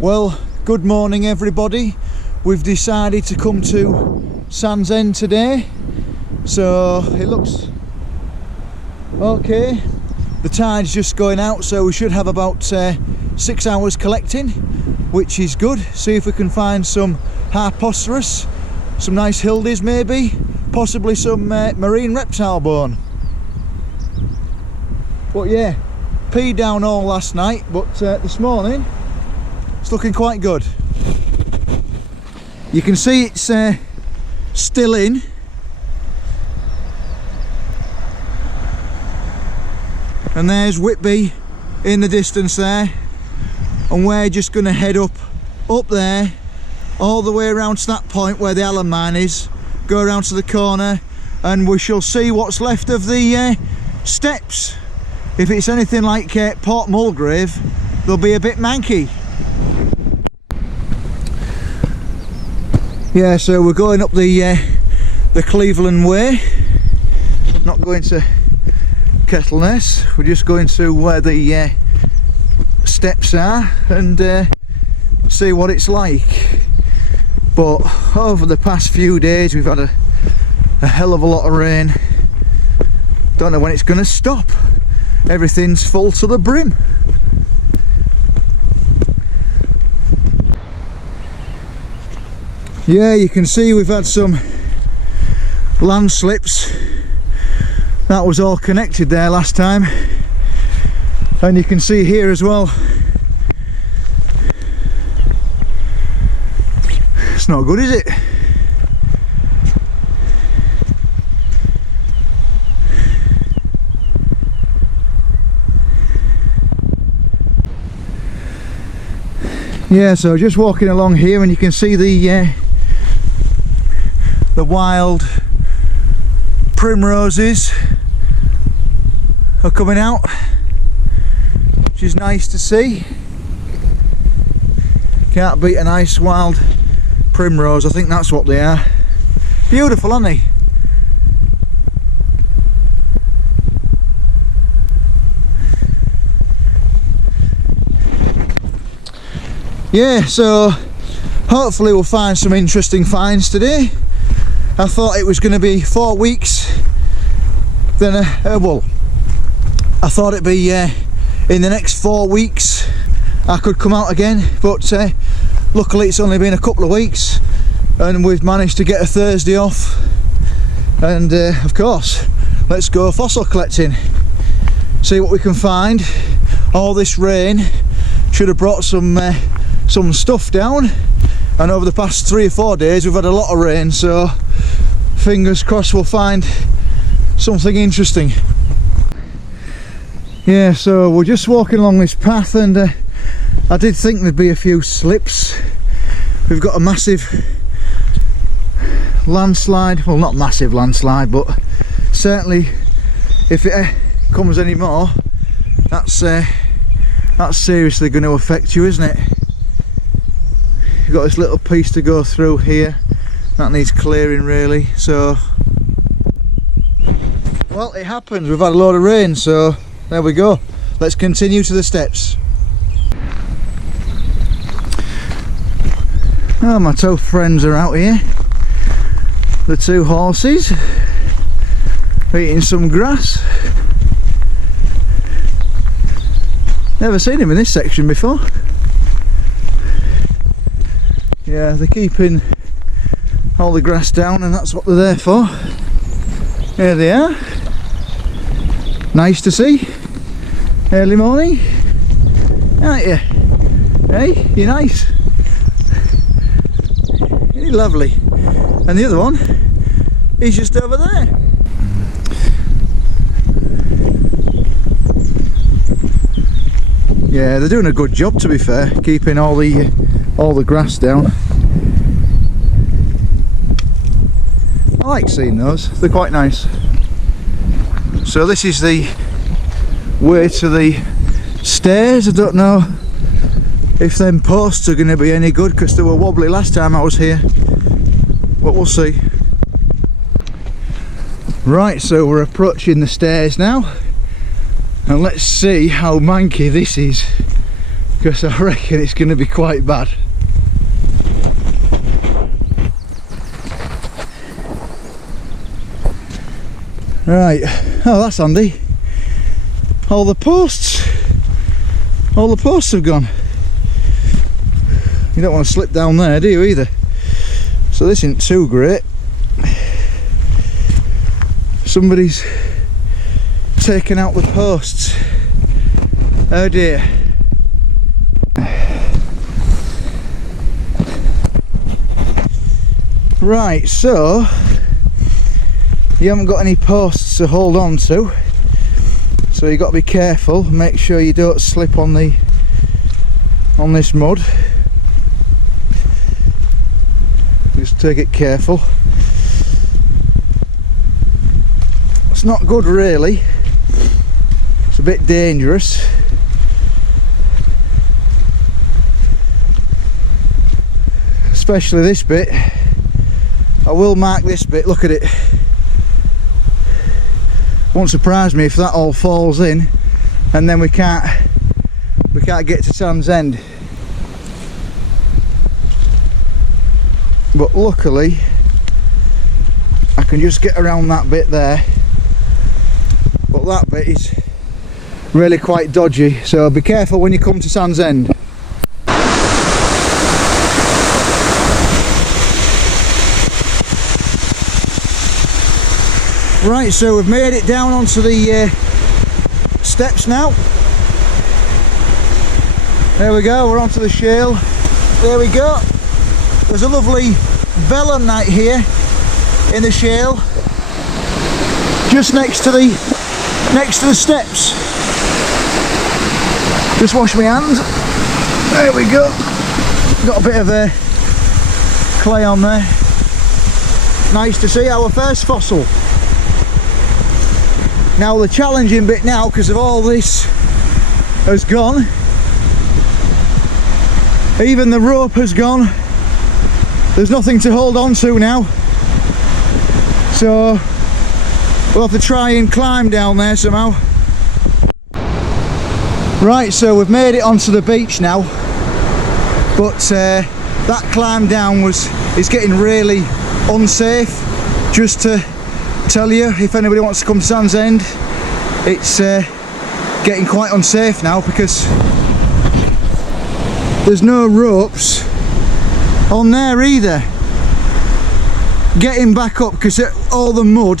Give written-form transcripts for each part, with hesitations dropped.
Well, good morning everybody. We've decided to come to Sandsend today, so it looks okay. The tide's just going out, so we should have about 6 hours collecting, which is good. See if we can find some Harposterus, some nice hildies maybe, possibly some marine reptile bone. But yeah, peed down all last night, but this morning it's looking quite good. You can see it's still in. And there's Whitby in the distance there. And we're just going to head up there, all the way around to that point where the Allen mine is, go around to the corner, and we shall see what's left of the steps. If it's anything like Port Mulgrave, they'll be a bit manky. Yeah, so we're going up the Cleveland way, not going to Kettleness, we're just going to where the steps are and see what it's like. But over the past few days we've had a hell of a lot of rain. Don't know when it's going to stop. Everything's full to the brim. Yeah, you can see we've had some landslips. That was all connected there last time, and you can see here as well. It's not good, is it? Yeah, so just walking along here, and you can see the wild primroses are coming out, which is nice to see. Can't beat a nice wild primrose, I think that's what they are. Beautiful, aren't they? Yeah, so hopefully we'll find some interesting finds today. I thought it was going to be 4 weeks, then well, I thought it'd be in the next 4 weeks I could come out again, but luckily it's only been a couple of weeks and we've managed to get a Thursday off, and of course let's go fossil collecting, see what we can find. All this rain should have brought some stuff down, and over the past 3 or 4 days we've had a lot of rain, so fingers crossed we'll find something interesting. Yeah, so we're just walking along this path, and I did think there'd be a few slips. We've got a massive landslide, well, not massive landslide, but certainly if it comes any more, that's seriously going to affect you, isn't it? You've got this little piece to go through here that needs clearing really, so well, it happens, we've had a load of rain, so there we go. Let's continue to the steps. Oh, my two friends are out here, the two horses, eating some grass. Never seen them in this section before. Yeah, they're keeping all the grass down, and that's what they're there for. There they are. Nice to see. Early morning, aren't you? Hey, you're nice. You're lovely. And the other one is just over there. Yeah, they're doing a good job, to be fair, keeping all the grass down. I like seeing those, they're quite nice. So this is the way to the stairs. I don't know if them posts are going to be any good because they were wobbly last time I was here, but we'll see. Right, so we're approaching the stairs now, and let's see how manky this is. because I reckon it's going to be quite bad. Right, oh that's handy. All the posts have gone. You don't want to slip down there, do you, either? So this isn't too great. Somebody's taken out the posts. Oh dear. Right, so you haven't got any posts to hold on to, so you've got to be careful. Make sure you don't slip on this mud. Just take it careful. It's not good really. It's a bit dangerous. Especially this bit. I will mark this bit, look at it. Won't surprise me if that all falls in and then we can't get to Sandsend. But luckily I can just get around that bit there. But that bit is really quite dodgy, so be careful when you come to Sandsend. Right, so we've made it down onto the steps now. There we go, we're onto the shale. There we go. There's a lovely vellum night here in the shale, just next to the steps. Just wash my hands. There we go. Got a bit of clay on there. Nice to see our first fossil. Now the challenging bit now, because of all this has gone, even the rope has gone, there's nothing to hold on to now, so we'll have to try and climb down there somehow. Right, so we've made it onto the beach now, but that climb down is getting really unsafe. Just to tell you, if anybody wants to come to Sandsend, it's getting quite unsafe now because there's no ropes on there either. Getting back up, because all the mud,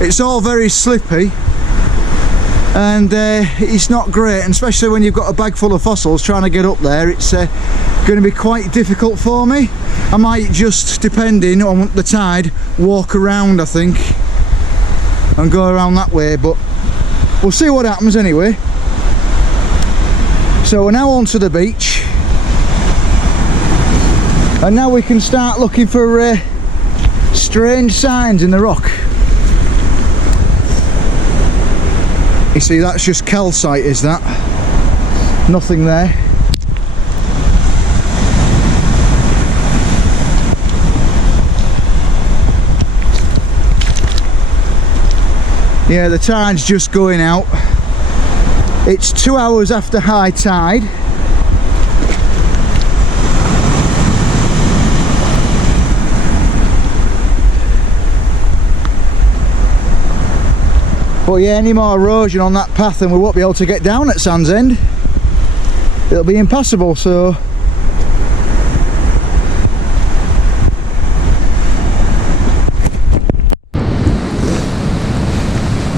it's all very slippy and it's not great, and especially when you've got a bag full of fossils trying to get up there, it's going to be quite difficult for me. I might just, depending on the tide, walk around I think and go around that way, but we'll see what happens anyway. So we're now onto the beach, and now we can start looking for strange signs in the rock. You see, that's just calcite, is that? Nothing there. Yeah, the tide's just going out. It's 2 hours after high tide. But yeah, any more erosion on that path and we won't be able to get down at Sandsend. It'll be impassable, so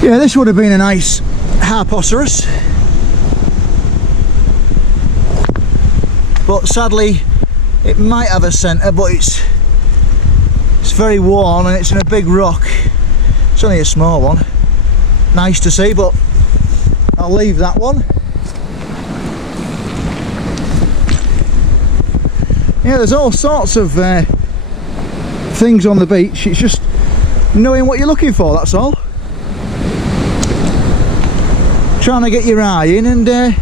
yeah, this would have been a nice Harposaurus, but sadly it might have a centre, but it's very worn and it's in a big rock. It's only a small one. Nice to see, but I'll leave that one. Yeah, there's all sorts of things on the beach. It's just knowing what you're looking for, that's all. Trying to get your eye in and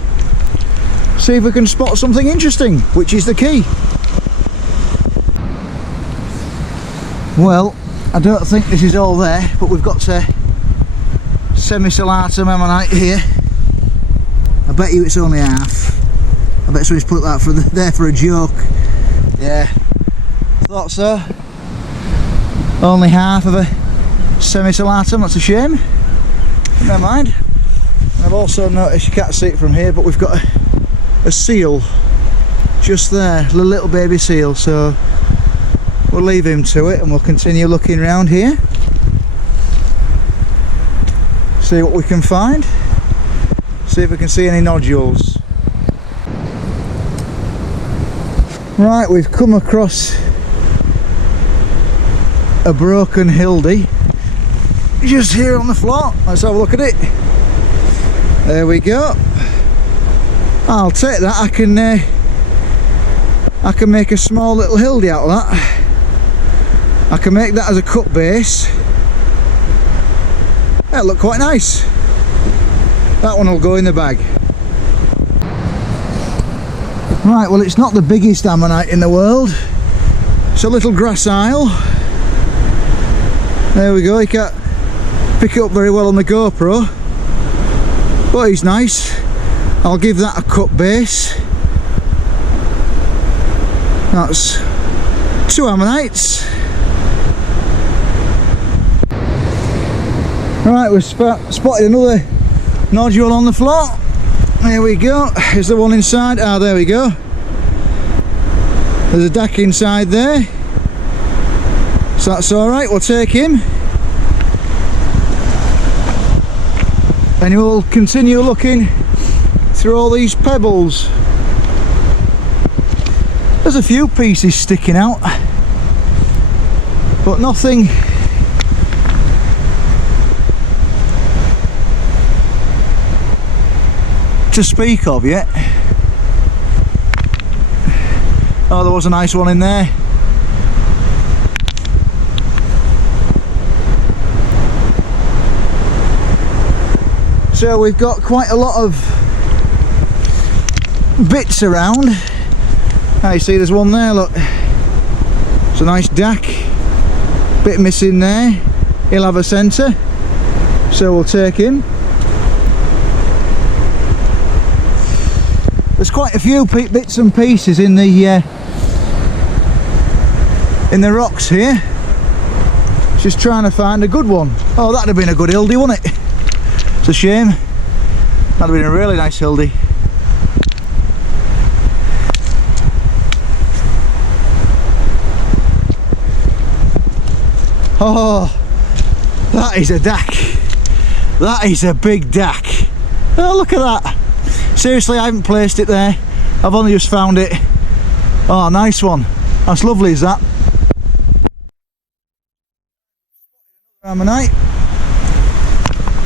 see if we can spot something interesting, which is the key. Well, I don't think this is all there, but we've got semi-salatum ammonite here. I bet you it's only half. I bet somebody's put that there for a joke. Yeah, thought so. Only half of a semi-salatum, that's a shame. But never mind. And I've also noticed, you can't see it from here, but we've got a seal just there, a little baby seal, so we'll leave him to it and we'll continue looking around here. See what we can find. See if we can see any nodules. Right, we've come across a broken hildy just here on the floor. Let's have a look at it. There we go. I'll take that. I can make a small little hildy out of that. I can make that as a cut base. That looked quite nice. That one will go in the bag. Right, well, it's not the biggest ammonite in the world. It's a little grass isle. There we go. You can't pick it up very well on the GoPro, but he's nice. I'll give that a cut base. That's 2 ammonites. Right, we've spotted another nodule on the floor. There we go. Is there one inside? Ah, there we go. There's a duck inside there. So that's alright, we'll take him. And we'll continue looking through all these pebbles. There's a few pieces sticking out, but nothing to speak of yet. Oh, there was a nice one in there. So we've got quite a lot of bits around. Now you see there's one there, look. It's a nice dac. Bit missing there. He'll have a centre, so we'll take him. There's quite a few bits and pieces in the rocks here. Just trying to find a good one. Oh, that'd have been a good hildy, wouldn't it? It's a shame. That'd have been a really nice hildy. Oh, that is a dac. That is a big dac. Oh, look at that. Seriously, I haven't placed it there. I've only just found it. Oh, nice one. That's lovely, is that? Ammonite.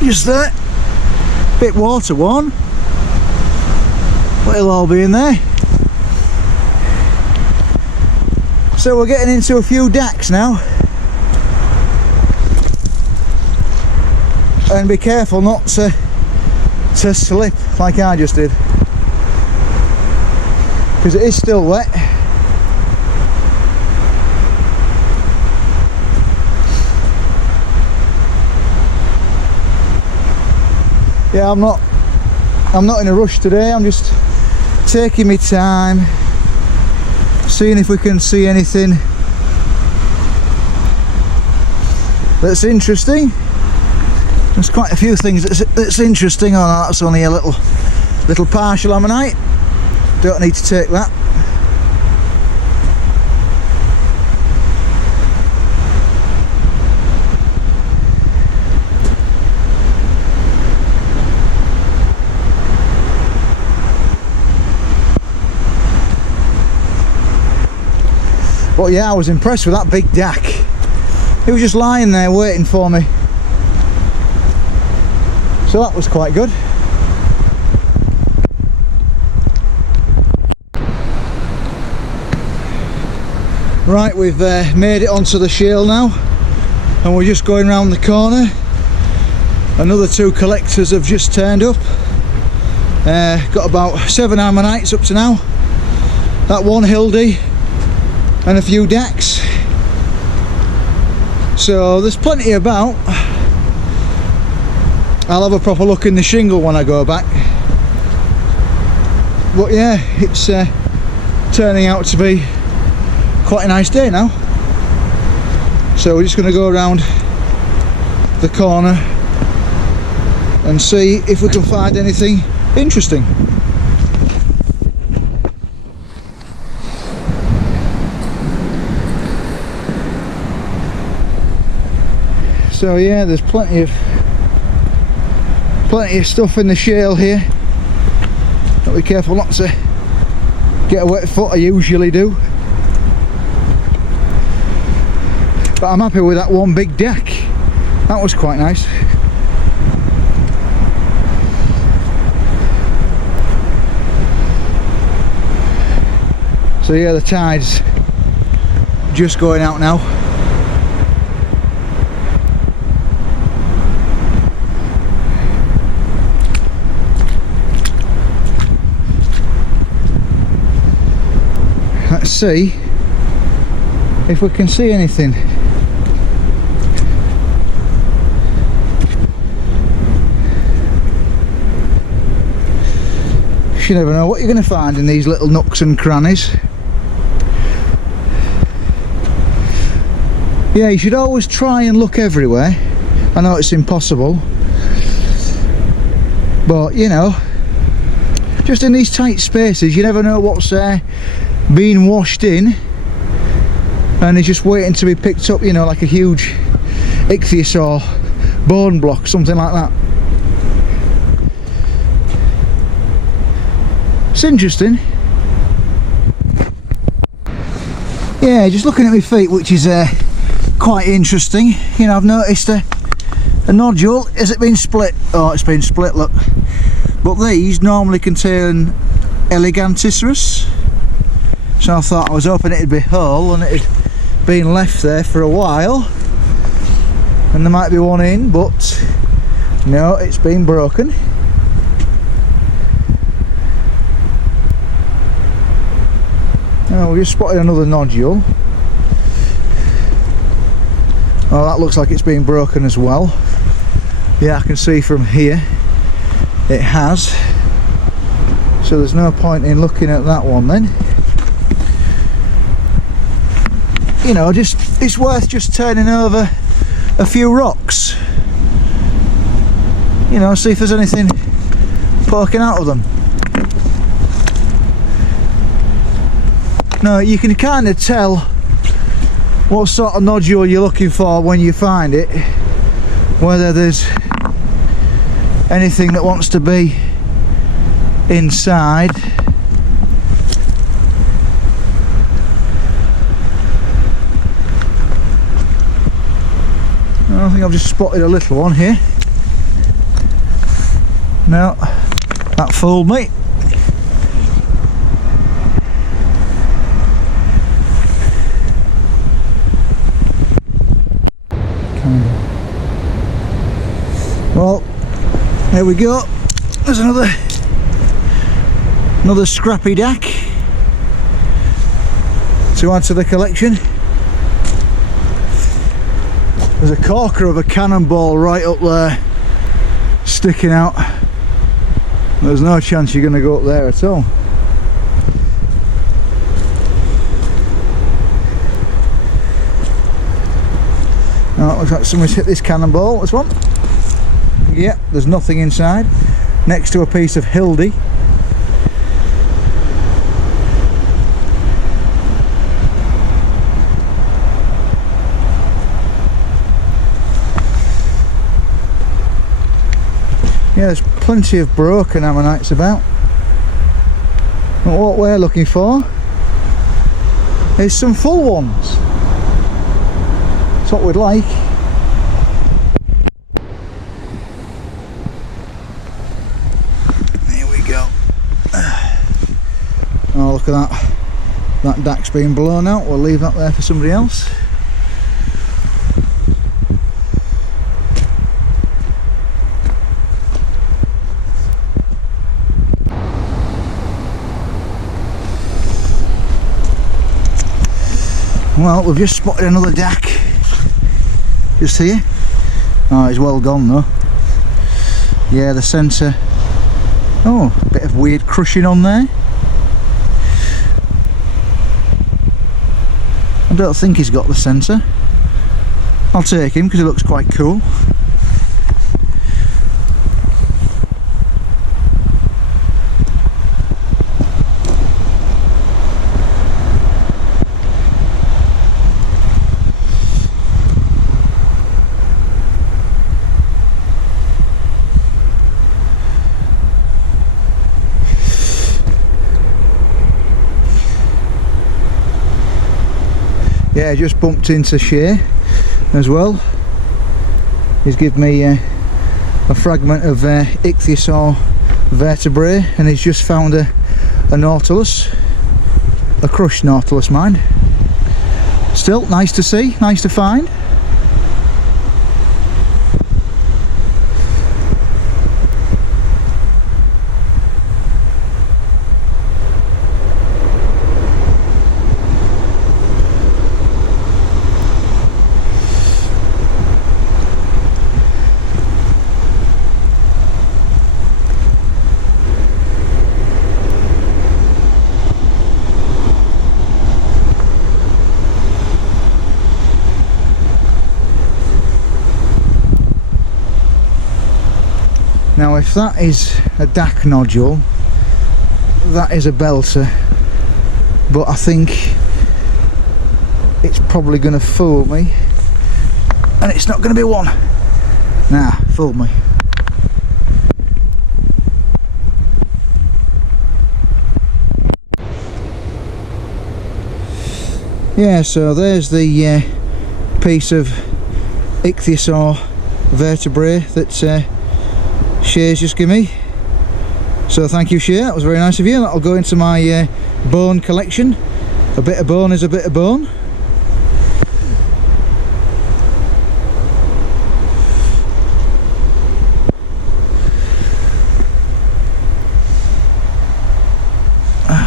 Just there. Bit water worn. But it'll all be in there. So we're getting into a few dacs now. And be careful not to slip like I just did, because it is still wet. Yeah, I'm not in a rush today. I'm just taking my time, seeing if we can see anything that's interesting. There's quite a few things that's interesting. Oh no, that's only a little partial ammonite. Don't need to take that. But yeah, I was impressed with that big dac. He was just lying there waiting for me. So that was quite good. Right, we've made it onto the shale now, and we're just going round the corner. Another 2 collectors have just turned up. Got about 7 ammonites up to now. That 1 hildy and a few dacs. So there's plenty about. I'll have a proper look in the shingle when I go back. But yeah, it's turning out to be quite a nice day now. So we're just going to go around the corner and see if we can find anything interesting. So yeah, there's plenty of stuff in the shale here. Got to be careful not to get a wet foot, I usually do. But I'm happy with that one big deck. That was quite nice. So yeah, the tide's just going out now. Let's see if we can see anything. You never know what you're going to find in these little nooks and crannies. Yeah, you should always try and look everywhere. I know it's impossible, but you know, just in these tight spaces you never know what's being washed in and it's just waiting to be picked up, you know, like a huge ichthyosaur bone block, something like that. It's interesting. Yeah, just looking at my feet, which is quite interesting. You know, I've noticed a nodule. Has it been split? Oh, it's been split, look. But these normally contain Eleganticerus. So I thought, I was hoping it'd be whole and it had been left there for a while. And there might be one in, but no, it's been broken. Oh, we just spotted another nodule. Oh, that looks like it's been broken as well. Yeah, I can see from here it has. So there's no point in looking at that one then. You know, just it's worth just turning over a few rocks. You know, see if there's anything poking out of them. No, you can kind of tell what sort of nodule you're looking for when you find it, whether there's anything that wants to be inside. I think I've just spotted a little one here. No, that fooled me. Well, there we go. There's another scrappy deck to add to the collection. There's a corker of a cannonball right up there sticking out. There's no chance you're going to go up there at all. Oh, looks like somebody's hit this cannonball, this one. Yep, there's nothing inside. Next to a piece of Hildy. Yeah, there's plenty of broken Ammonites about. But what we're looking for is some full ones. That's what we'd like. There we go. Oh, look at that. That deck's being blown out. We'll leave that there for somebody else. Well, we've just spotted another deck just here. Oh, it's well gone though. Yeah, the centre. Oh, a bit of weird crushing on there. I don't think he's got the sensor. I'll take him because he looks quite cool. Yeah, just bumped into Shay as well. He's given me a fragment of ichthyosaur vertebrae, and he's just found a nautilus, a crushed nautilus, mind. Still nice to see, nice to find. Now if that is a DAC nodule, that is a belter, but I think it's probably going to fool me, and it's not going to be one. Nah, fooled me. Yeah, so there's the piece of ichthyosaur vertebrae that Shay's just given me. So thank you, Shay, that was very nice of you. That'll go into my bone collection. A bit of bone is a bit of bone.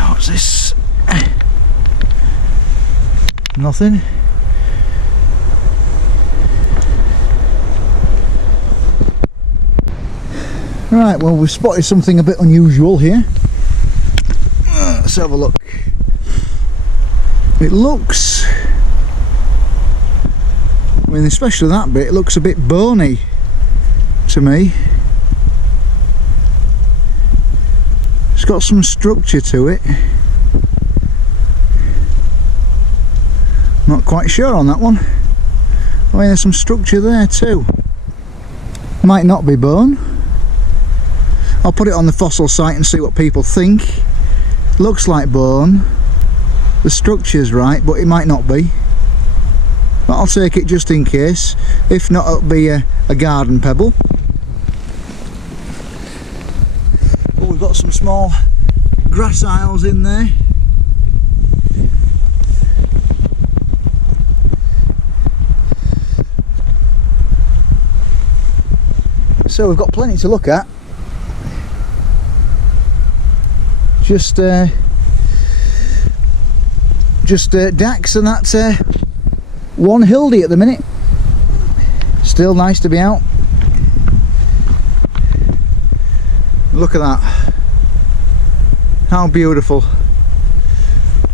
What's this? Nothing. Right, well, we've spotted something a bit unusual here. Let's have a look. It looks, I mean, especially that bit, it looks a bit bony to me. It's got some structure to it. Not quite sure on that one. I mean, there's some structure there too. Might not be bone. I'll put it on the fossil site and see what people think. Looks like bone. The structure's right, but it might not be. But I'll take it just in case. If not, it'll be a garden pebble. Oh, we've got some small grass isles in there. So we've got plenty to look at. Just DACs and that's one Hildy at the minute. Still nice to be out. Look at that. How beautiful.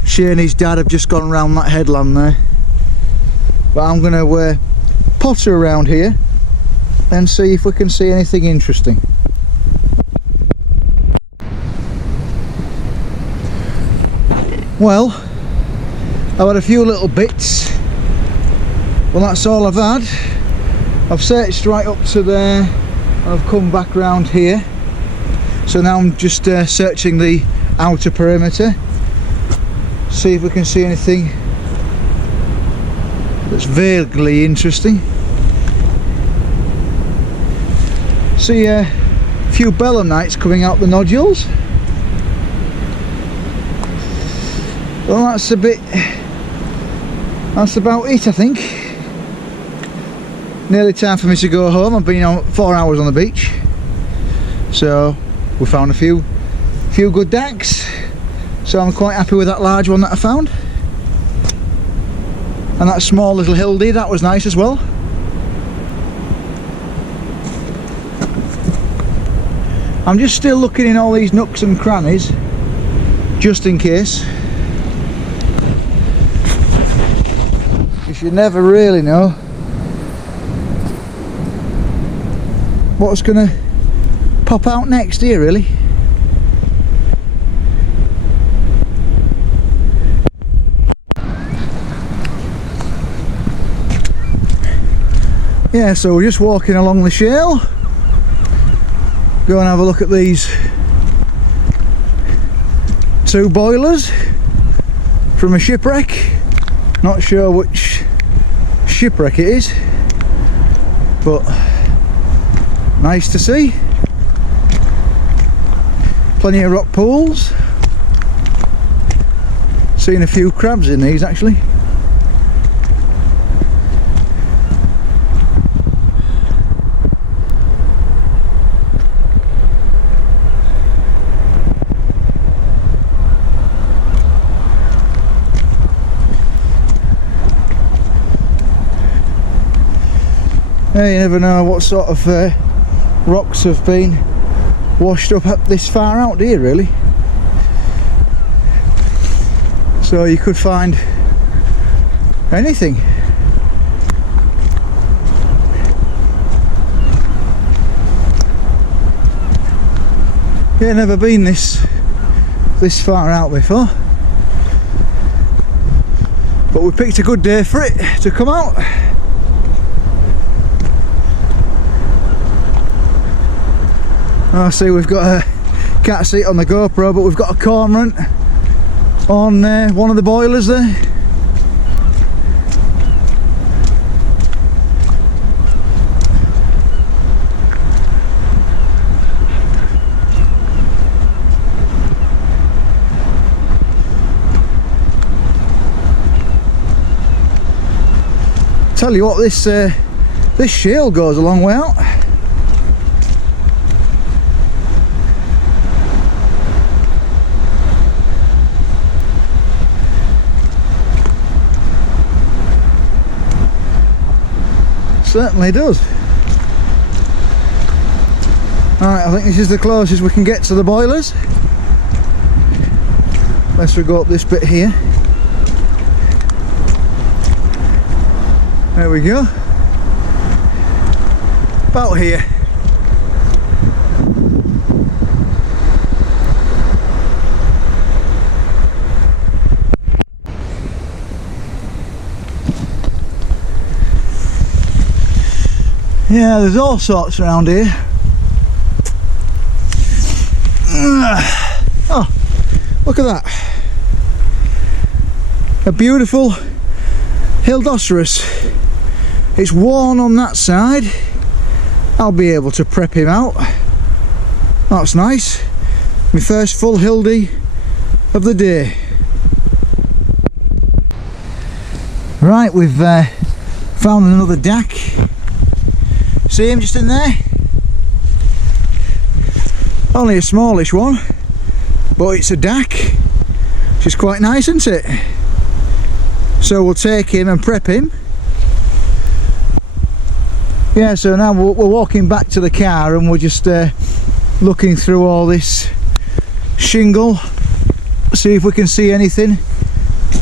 Shay and his dad have just gone round that headland there. But I'm going to potter around here and see if we can see anything interesting. Well, I've had a few little bits. Well, that's all I've had. I've searched right up to there and I've come back round here. So now I'm just searching the outer perimeter. See if we can see anything that's vaguely interesting. See a few Ammonites coming out the nodules. Well, that's about it, I think. Nearly time for me to go home. I've been on 4 hours on the beach, so we found a few good DACs. So I'm quite happy with that large one that I found, and that small little Hildy, that was nice as well. I'm just still looking in all these nooks and crannies, just in case. you never really know what's gonna pop out next here, really. Yeah, so we're just walking along the shale. Go and have a look at these two boilers from a shipwreck. Not sure which shipwreck it is, but nice to see. Plenty of rock pools. Seen a few crabs in these actually. Yeah, you never know what sort of rocks have been washed up this far out here, really. So you could find anything. Yeah, never been this far out before. But we picked a good day for it to come out. I see we've got a, can't see it on the GoPro, but we've got a cormorant on one of the boilers there. Tell you what, this shale goes a long way out. Certainly does. Alright, I think this is the closest we can get to the boilers. Let's go up this bit here. There we go. About here. Yeah, there's all sorts around here. Oh, look at that. A beautiful Hildoceras. It's worn on that side. I'll be able to prep him out. That's nice. My first full Hildy of the day. Right, we've found another DAC. See him just in there? Only a smallish one, but it's a DAC, which is quite nice, isn't it? So we'll take him and prep him. Yeah, so now we're walking back to the car and we're just looking through all this shingle, see if we can see anything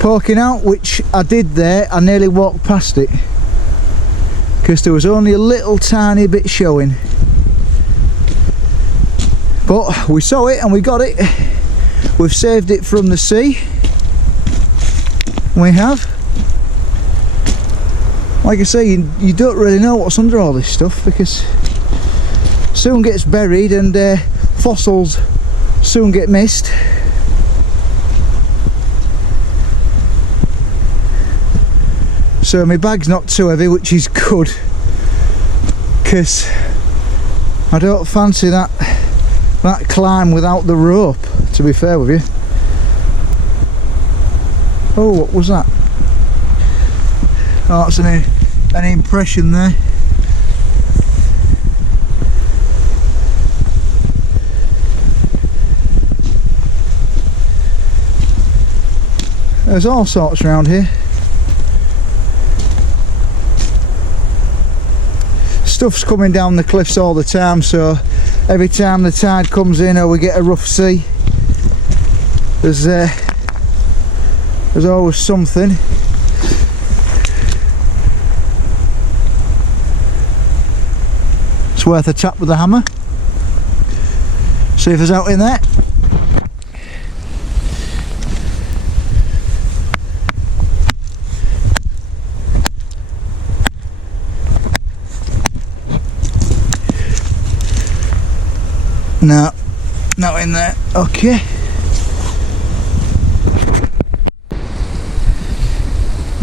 poking out, which I did there. I nearly walked past it because there was only a little tiny bit showing, but we saw it and we got it. We've saved it from the sea. We have. Like I say, you don't really know what's under all this stuff because it soon gets buried and fossils soon get missed. So my bag's not too heavy, which is good, because I don't fancy that climb without the rope, to be fair with you. Oh, what was that? Oh, that's an impression there. There's all sorts around here. Stuff's coming down the cliffs all the time, so every time the tide comes in or we get a rough sea, there's always something. It's worth a tap with the hammer. See if there's out in there. No, not in there. Okay.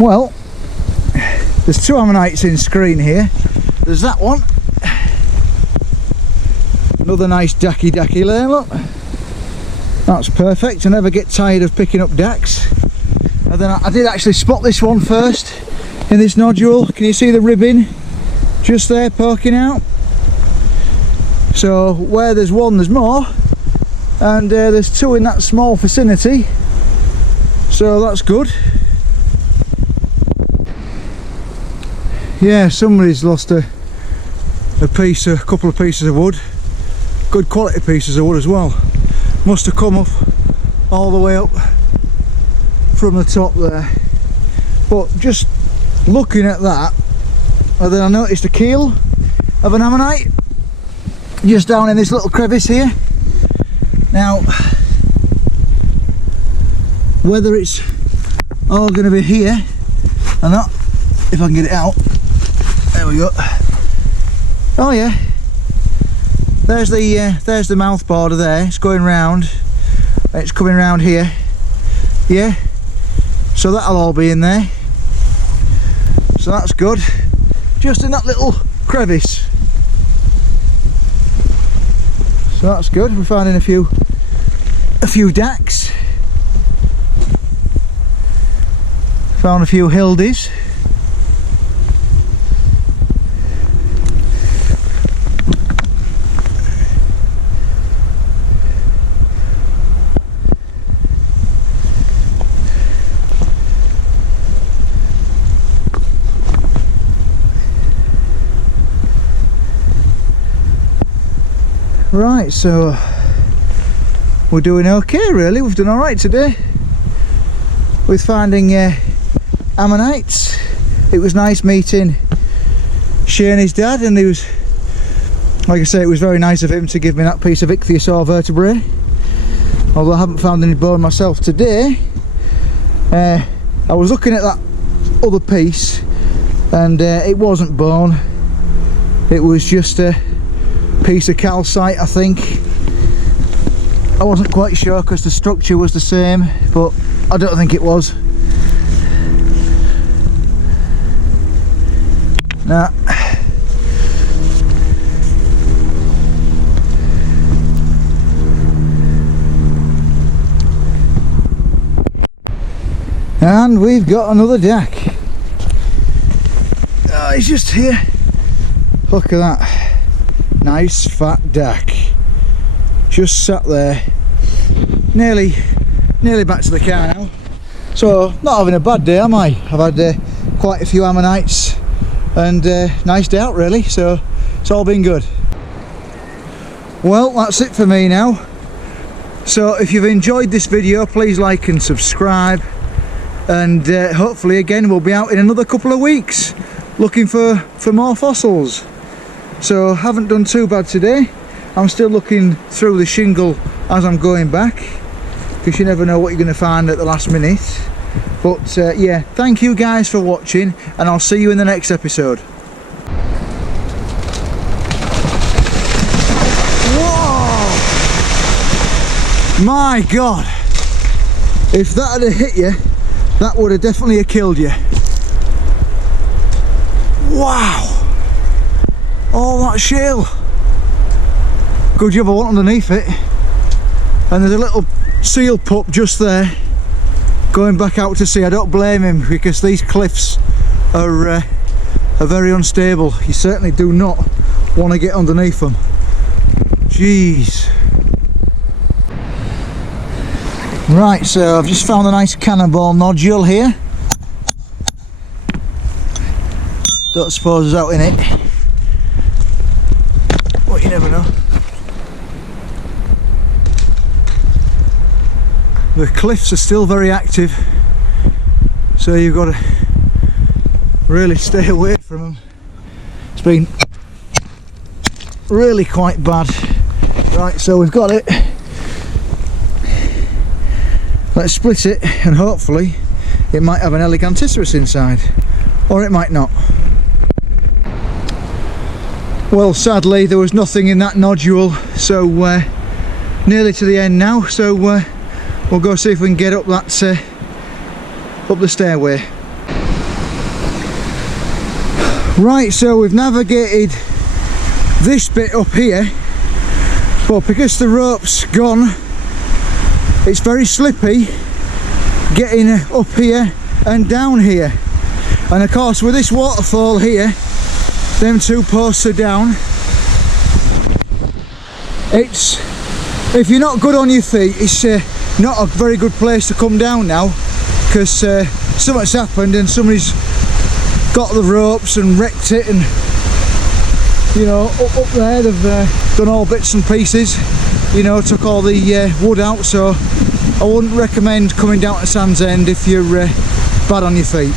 Well, there's two ammonites in screen here. There's that one. Another nice dacky there, look. That's perfect. I never get tired of picking up dacks. And then I did actually spot this one first in this nodule. Can you see the ribbing just there poking out? So where there's one, there's more. And there's two in that small vicinity. So that's good. Yeah, somebody's lost a couple of pieces of wood. Good quality pieces of wood as well. Must have come up all the way up from the top there. But just looking at that, and then I noticed a keel of an ammonite just down in this little crevice here. Now, whether it's all going to be here or not, if I can get it out. There we go. Oh yeah, there's the mouth border there. It's going round. It's coming round here. Yeah, so that'll all be in there. So that's good. Just in that little crevice. So that's good. We're finding a few dacks. Found a few hildies. Right, so we're doing okay really. We've done alright today with finding ammonites. It was nice meeting Shane, his dad, and he was, like I say, it was very nice of him to give me that piece of ichthyosaur vertebrae, although I haven't found any bone myself today. I was looking at that other piece and it wasn't bone, it was just a piece of calcite, I think. I wasn't quite sure because the structure was the same, but I don't think it was. Nah. And we've got another dack. Oh, he's just here. Look at that. Nice fat dack. Just sat there. Nearly back to the car now. So, not having a bad day, am I? I've had quite a few ammonites and nice day out really, so it's all been good. Well, that's it for me now. So if you've enjoyed this video, please like and subscribe, and hopefully again we'll be out in another couple of weeks looking for more fossils. So haven't done too bad today. I'm still looking through the shingle as I'm going back, because you never know what you're going to find at the last minute. But yeah, thank you guys for watching, and I'll see you in the next episode. Whoa! My God! If that had hit you, that would have definitely killed you. Wow! All that shale. Good job I went underneath it. And there's a little seal pup just there going back out to sea. I don't blame him, because these cliffs are very unstable. You certainly do not want to get underneath them. Jeez. Right, so I've just found a nice cannonball nodule here. Don't suppose there's out in it, but you never know. The cliffs are still very active, so you've got to really stay away from them. It's been really quite bad. Right, so we've got it. Let's split it, and hopefully it might have an Elegantisserus inside, or it might not. Well, sadly there was nothing in that nodule, so nearly to the end now, so we'll go see if we can get up that up the stairway. Right, so we've navigated this bit up here, but because the rope's gone, it's very slippy getting up here and down here. And of course with this waterfall here, them two posts are down. It's, if you're not good on your feet, it's not a very good place to come down now, because something's happened and somebody's got the ropes and wrecked it, and you know, up there they've done all bits and pieces, you know, took all the wood out. So I wouldn't recommend coming down to Sandsend if you're bad on your feet.